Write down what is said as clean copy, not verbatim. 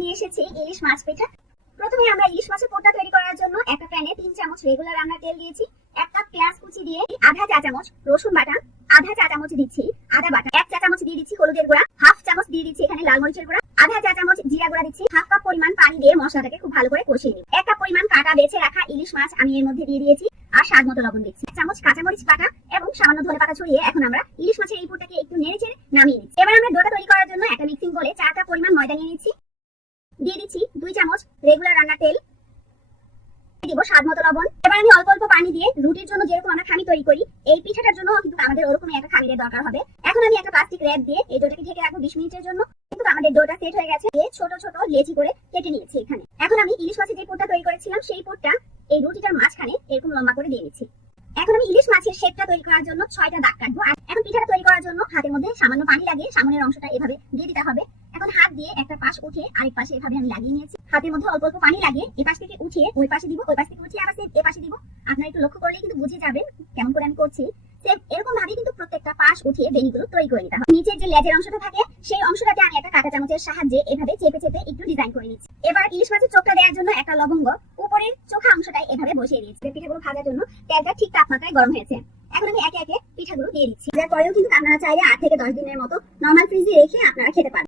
নিয়ে এসেছি ইলিশ মাছ পিঠা। প্রথমে আমরা ইলিশ মাছের পোড়টা তৈরি করার জন্য একটা প্যানে 3 চামচ রেগুলার রান্নার তেল দিয়েছি। 1 কাপ পেঁয়াজ কুচি দিয়ে আধা চা চামচ রসুন বাটা, আধা চা চামচ দিচ্ছি আদা বাটা, 1 চা চামচ দিয়ে দিচ্ছি হলুদের গুঁড়া, হাফ চামচ দিয়ে দিচ্ছি এখানে লাল মরিচের গুঁড়া, আধা চা চামচ জিরা গুঁড়া দিচ্ছি, হাফ কাপ পরিমাণ পানি দিয়ে মশলাটাকে খুব ভালো করে কষিয়ে নিই। 1 কাপ পরিমাণ কাটা বেছে রাখা ইলিশ মাছ আমি এর মধ্যে দিয়ে দিয়েছি আর স্বাদ মতো লবণ দিচ্ছি। 1 চামচ কাঁচামরিচ বাটা এবং সামান্য ধনেপাতা ছড়িয়ে এখন আমরা ইলিশ মাছের এই পুরটাকে একটু নেড়েচেড়ে নামিয়ে নিচ্ছি। এবার আমরা ডোটা তৈরি করার জন্য একটা মিক্সিং বলে 4 কাপ পরিমাণ ময়দা নিয়ে নিচ্ছি। দিয়ে দিচ্ছি 2 চামচ রেগুলার রান্নার তেল, দিব স্বাদ মতো লবণ। এবার আমি অল্প অল্প পানি দিয়ে রুটির জন্য যেরকম আমরা খামি তৈরি করি এই পিঠাটার জন্য কিন্তু আমাদের ওরকমই একটা খামিরের দরকার হবে। এখন আমি একটা প্লাস্টিক র‍্যাপ দিয়ে এই ডোটাকে ঢেকে রাখবো 20 মিনিটের জন্য। কিন্তু আমাদের ডোটা সেট হয়ে গেছে। ছোট ছোট লেচি করে কেটে নিয়েছি এখানে। এখন আমি ইলিশ মাছের যে পুরটা তৈরি করেছিলাম সেই পুরটা এই রুটিটার মাঝখানে এরকম লম্বা করে দিয়ে দিচ্ছি। এখন আমি ইলিশ মাছের শেপটা তৈরি করার জন্য 6টা দাগ কাটবো। আর এখন পিঠাটা তৈরি করার জন্য হাতের মধ্যে সামান্য পানি লাগিয়ে সামনের অংশটা এভাবে দিয়ে দিতে হবে। এখন হাত দিয়ে একটা পাশ উঠিয়ে আরেক পাশে এভাবে আমি লাগিয়ে নিয়েছি। হাতের মধ্যে অল্প অল্প পানি লাগিয়ে এই পাশ থেকে উঠিয়ে ওই পাশে দিব, ওই পাশ থেকে উঠিয়ে আবার এই পাশে দিব। আপনারা একটু লক্ষ্য করলেই কিন্তু বুঝে যাবেন কেমন করে আমি করছি। এরকম ভাবে কিন্তু প্রত্যেকটা পাশ উঠিয়ে বেনিগুলো তৈরি করে নিতে হবে। নিচে যে লেজের অংশটা থাকে সেই অংশটাতে আমি একটা কাঁটা চামচের সাহায্যে এভাবে চেপে চেপে একটু ডিজাইন করে নিচ্ছি। এবার ইলিশ মাছের চোখটা দেওয়ার জন্য একটা লবঙ্গ উপরের চোখা অংশটাই এভাবে বসিয়ে দিয়েছি। পিঠাগুলো ভাজার জন্য তেলটা ঠিক তাপমাত্রায় গরম হয়েছে। এখন আমি একে একে পিঠাগুলো দিয়ে দিচ্ছি। এর পরেও কিন্তু আপনারা চাইলে 8 থেকে 10 দিনের মতো নরমাল ফ্রিজে রেখে আপনারা খেতে পারেন।